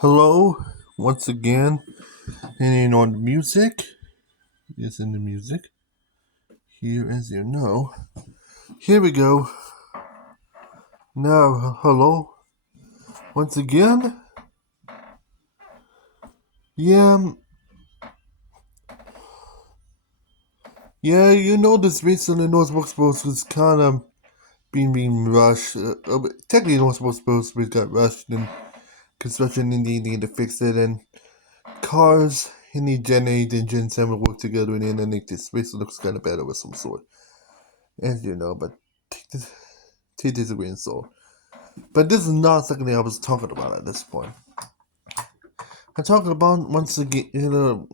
Hello, once again, and on the music is in the music. Here, as you know, here we go. Now, hello, once again. Yeah, this recently Northbrook Sports was kind of being rushed. Technically, Northbrook Sports got rushed, and construction needing to fix it, and cars need Gen 8 and Gen 7 work together, and I think this race looks kind of better with some sort, as you know. But take this a grain of salt. But this is not something I was talking about at this point. I'm talking about once again,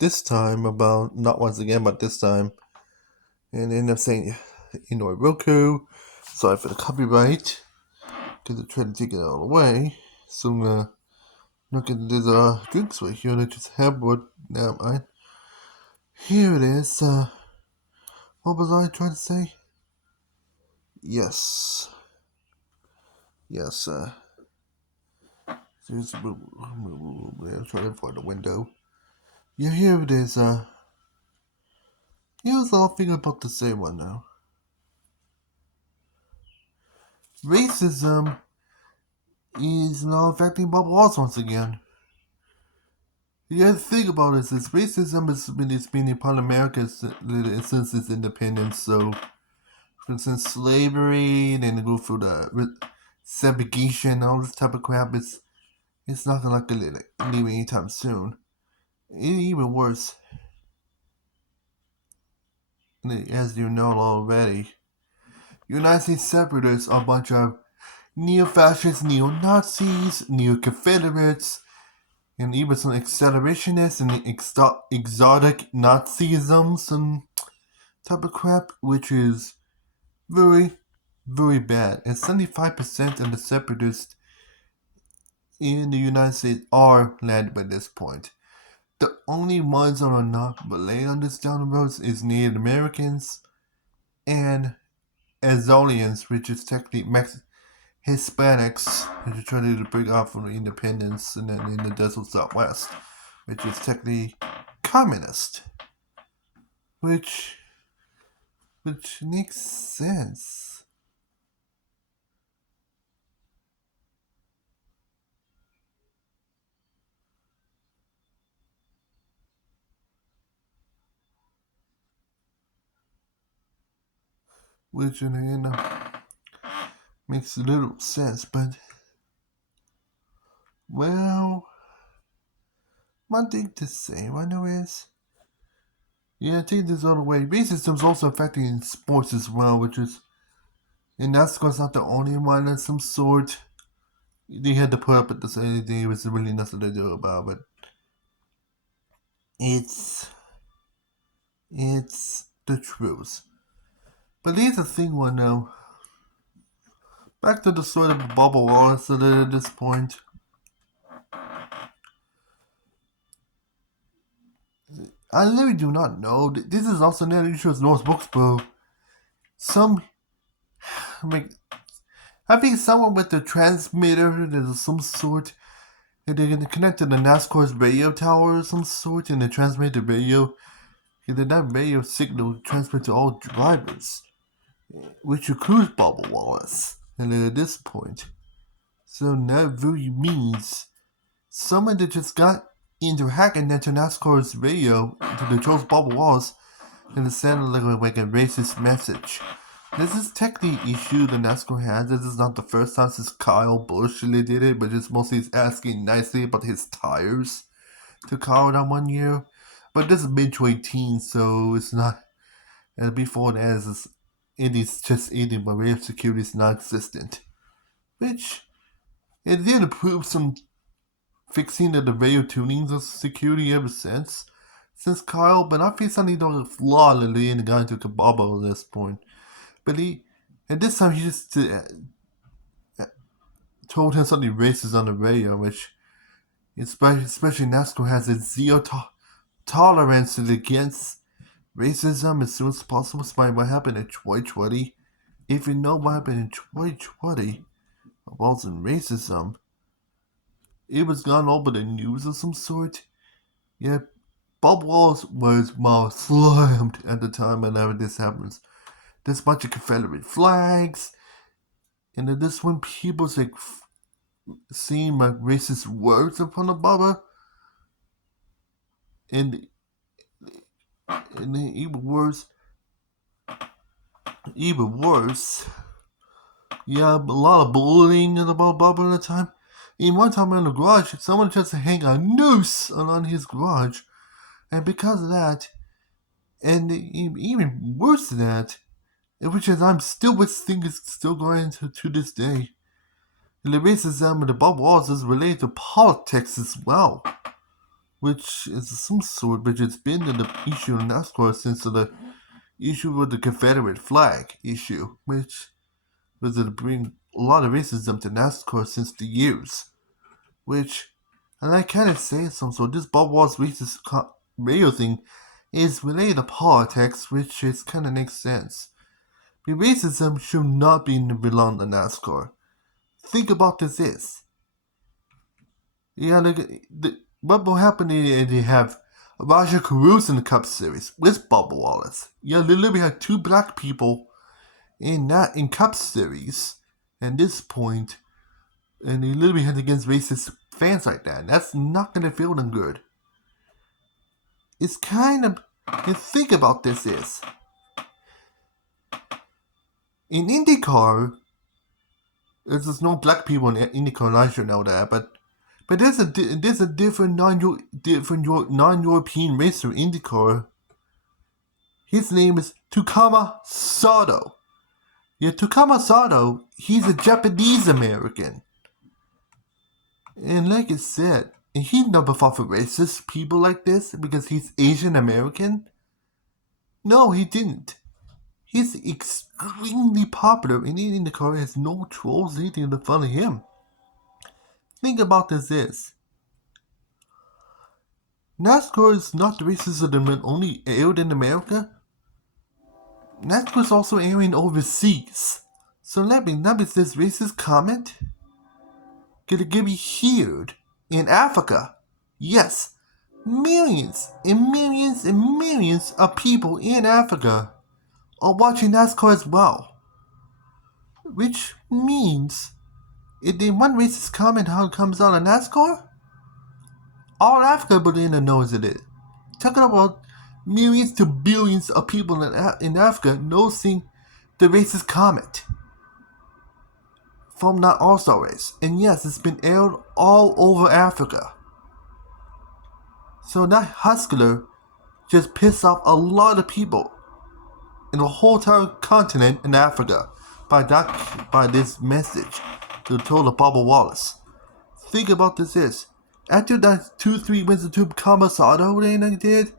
this time about, not once again, but this time, and end up saying, Roku, sorry for the copyright, because I tried to take it all away. So I'm gonna look at this drinks right here, and I just have what, now mind. Here it is, what was I trying to say? Yes, yes, seriously, I'm trying to find the window. Yeah, here it is, here's all I think about the same one now. Racism is now affecting Bubba Wallace once again. The other thing about it is racism has been a part of America since its independence. So, for instance, slavery, then go through the segregation, all this type of crap. It's not gonna leave anytime soon. Even worse, as you know already, United States separatists are a bunch of neo-fascists, neo-Nazis, neo-Confederates, and even some accelerationists and exotic Nazism, some type of crap, which is very, very bad. And 75% of the separatists in the United States are led by this point. The only ones that are not related on this down the road is Native Americans and Azolians, which is technically Hispanics, which are trying to break off from the independence, and then in the desert Southwest, which is technically communist, which makes sense. Which in the end makes little sense, but well, one thing to say, I know is, take this all the way. Racism is also affecting in sports as well, and NASCAR's not the only one of some sort. They had to put up with this anything. It was really nothing to do about, but it's the truth. But here's the thing, one now. Back to the story of Bubba Wallace at this point. I literally do not know. This is also another issue with North Brooksboro. I think someone with the transmitter, there's some sort, and they're gonna connect to the NASCAR's radio tower of some sort, and they transmit the radio. And then that radio signal transmits to all drivers, which includes Bubba Wallace. And then at this point, so that really means someone that just got into hacking into NASCAR's radio to control Bubba Wallace, and it sounded like a racist message. This is technically an issue the NASCAR has. This is not the first time since Kyle Busch did it, but just mostly he's asking nicely about his tires to Kyle that one year. But this is mid-2018, so it's not. And before that, it is just aided by radio security is non-existent. Which, it did improve some fixing of the radio tunings of security ever since Kyle, but I feel something don't a flaw in the guy into Kababa at this point. But and this time he just told him something racist on the radio, which, especially NASCAR has a zero tolerance against racism as soon as possible. Despite what happened in 2020. If you know what happened in 2020 about some racism, it was gone over the news of some sort. Yeah, Bob Wallace was slammed at the time whenever this happens. There's a bunch of Confederate flags, and then this when people's like seeing my racist words in front of Bubba, and then even worse, yeah, a lot of bullying about Bubba at the time. And one time in the garage, someone tried to hang a noose on his garage, and because of that, and even worse than that, which is I'm still think is still going to this day. And the racism of the Bob Wallace is related to politics as well, which is some sort, which has been the issue in NASCAR since the issue with the Confederate flag issue, which was to bring a lot of racism to NASCAR since the years, which, and I kind of say some sort, this Bob Wallace racist radio thing is related to politics, which is kind of makes sense. The racism should not be belong to NASCAR. Think about this. Yeah, what will happen is they have Raja Caruso in the Cup Series with Bubba Wallace. Yeah, they literally had two black people in Cup Series at this point, and they literally had against racist fans like that. And that's not gonna feel them good. It's kind of, and think about this is, in IndyCar, there's no black people in IndyCar, and I should know that, but there's a different non-European racer in IndyCar. His name is Takuma Sato. Yeah, Takuma Sato, he's a Japanese American. And like I said, and he never fought for racist people like this because he's Asian American. No, he didn't. He's extremely popular, and IndyCar has no trolls anything to follow him. Think about this NASCAR is not the races that are only aired in America. NASCAR is also airing overseas. So let me this racist comment gonna be heard in Africa. Yes, millions and millions and millions of people in Africa are watching NASCAR as well. Which means if the one racist comment how it comes out of NASCAR, all Africa knows it is. Talking about millions to billions of people in Africa noticing the racist comment from that All-Star race. And yes, it's been aired all over Africa. So that hustler just pissed off a lot of people in the whole entire continent in Africa by this message to told Bubba Wallace. Think about this. After that 2-3 wins to Kamasato they did,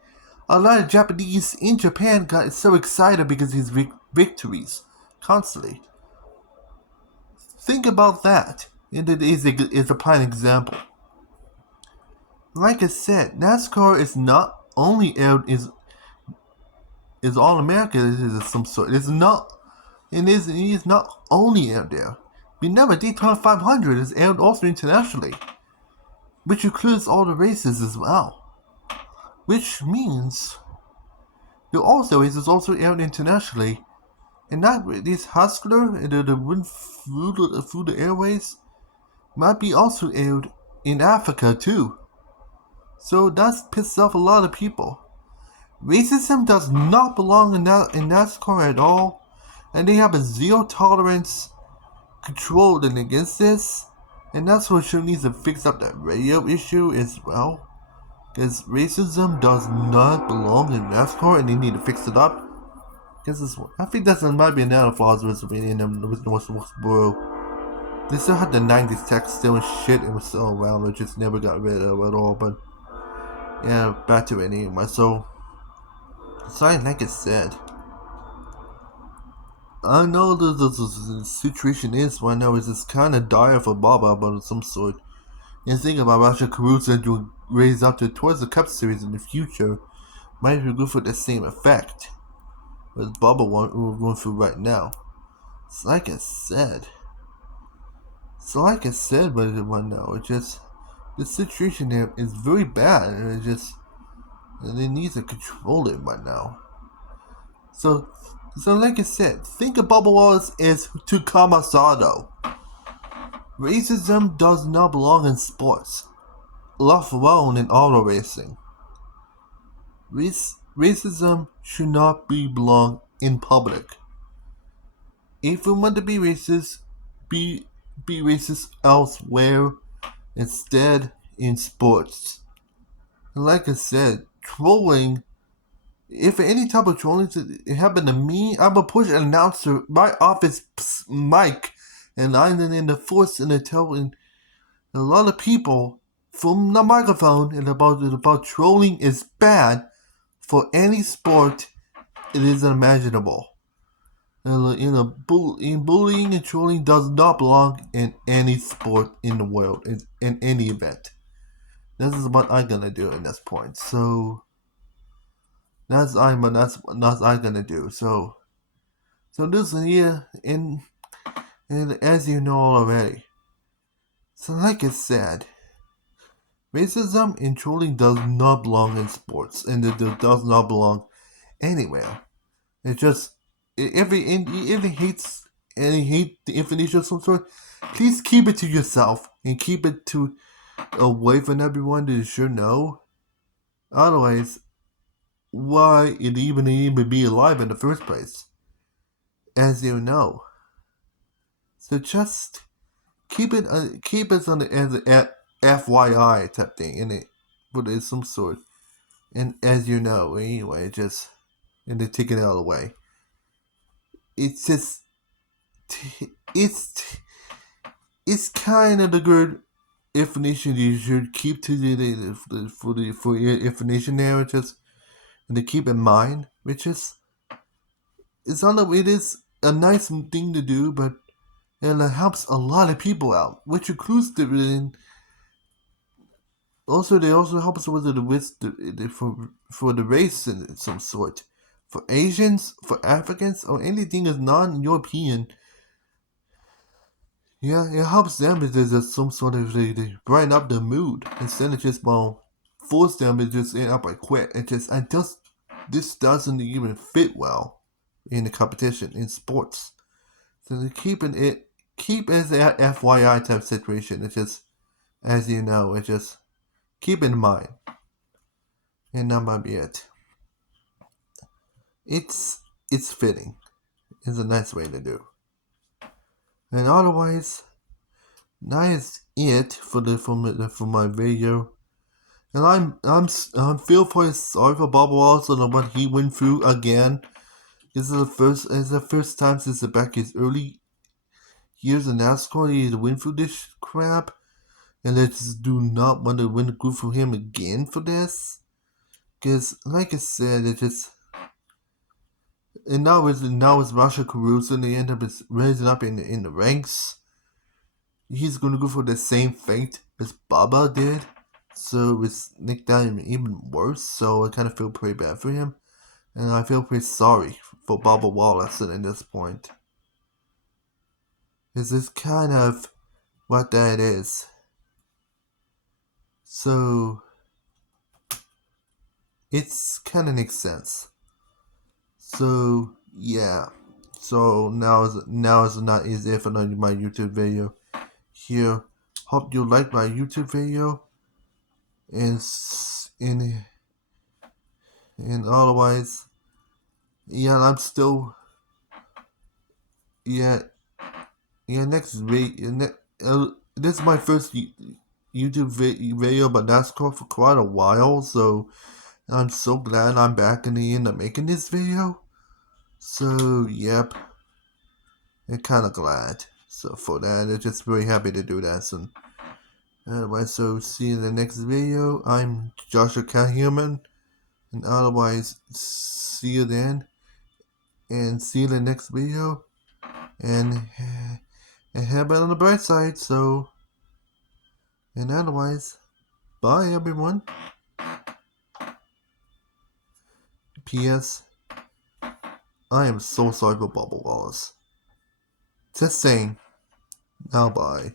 a lot of Japanese in Japan got so excited because of his victories constantly. Think about that. And it is a prime example. Like I said, NASCAR is not only aired is all America is some sort. It's not. It is not only aired there. Remember, Daytona 500 is aired also internationally, which includes all the races as well. Which means the All-Star race is also aired internationally, and that this hustler and the wind through the airways might be also aired in Africa too. So that's pissed off a lot of people. Racism does not belong in NASCAR at all, and they have a zero tolerance control against this, and that's what sure needs to fix up that radio issue as well. Because racism does not belong in NASCAR, and they need to fix it up. Because I think that might be another flaws with Westboro. They still had the 90s tech still and shit, it was still around, it just never got rid of at all. But yeah, back to it anyway. So like I said, I know the situation is right now is just kind of dire for Bubba, but of some sort. And thinking about Raja Caruso to raise up towards the Cup Series in the future might be good for the same effect as Bubba we're going through right now. So like I said, but right now, it just the situation there is very bad, and they need to control it by now. So, like I said, think of Bubba Wallace as to Kamasado. Racism does not belong in sports, let alone in auto racing. Racism should not belong in public. If you want to be racist, be racist elsewhere instead in sports. Like I said, trolling. If any type of trolling happened to me, I'm gonna push an announcer my office mic, and I'm in the force and telling a lot of people from the microphone and about trolling is bad for any sport. It is unimaginable. Bullying and trolling does not belong in any sport in the world, in any event. This is what I'm gonna do at this point. So that's I'm gonna do. So this here and as you know already. So like I said, racism and trolling does not belong in sports, and it does not belong anywhere. It just if it hates any hate the information of some sort, please keep it to yourself and keep it to away from everyone that should know. Otherwise, why it even be alive in the first place? As you know. So just keep it on the as a FYI type thing in it, but it's some sort. And as you know, anyway, and they take it out of the way. It's just it's kind of the good information you should keep to for your information there, just and to keep in mind, which is it is a nice thing to do, but and it helps a lot of people out, which includes also they also help us with for the race in some sort, for Asians, for Africans, or anything that's non-European. Yeah, it helps them because there's some sort of they brighten up the mood instead of just force them to just end up like quit. This doesn't even fit well in the competition in sports. So they're keep as a FYI type situation. It's just as you know, it's just keep in mind. And that might be it. It's fitting. It's a nice way to do. And otherwise, that is it for my video. And I'm feel for sorry for Bubba Wallace and what he went through again. This is the first time since back his early years in NASCAR he went through this crap. And I just do not want to win good for him again for this. Because like I said, it just and now it's Russia Caruso and they end up raising up in the ranks. He's gonna go for the same fate as Bubba did. So it's Nick down even worse, so I kind of feel pretty bad for him. And I feel pretty sorry for Bubba Wallace at this point. This is kind of what that is. So it's kind of makes sense. So yeah. So now is not easy if I know my YouTube video here. Hope you like my YouTube video. And otherwise, yeah, I'm still next video. This is my first YouTube video about NASCAR for quite a while, so I'm so glad I'm back in the end of making this video. So yep, I'm kind of glad. So for that, I'm just very happy to do that. So otherwise, so see you in the next video. I'm Joshua Calhuman. And otherwise, see you then. And see you in the next video. And have it on the bright side. So, and otherwise, bye everyone. P.S. I am so sorry for Bubba Wallace. Just saying. Now bye.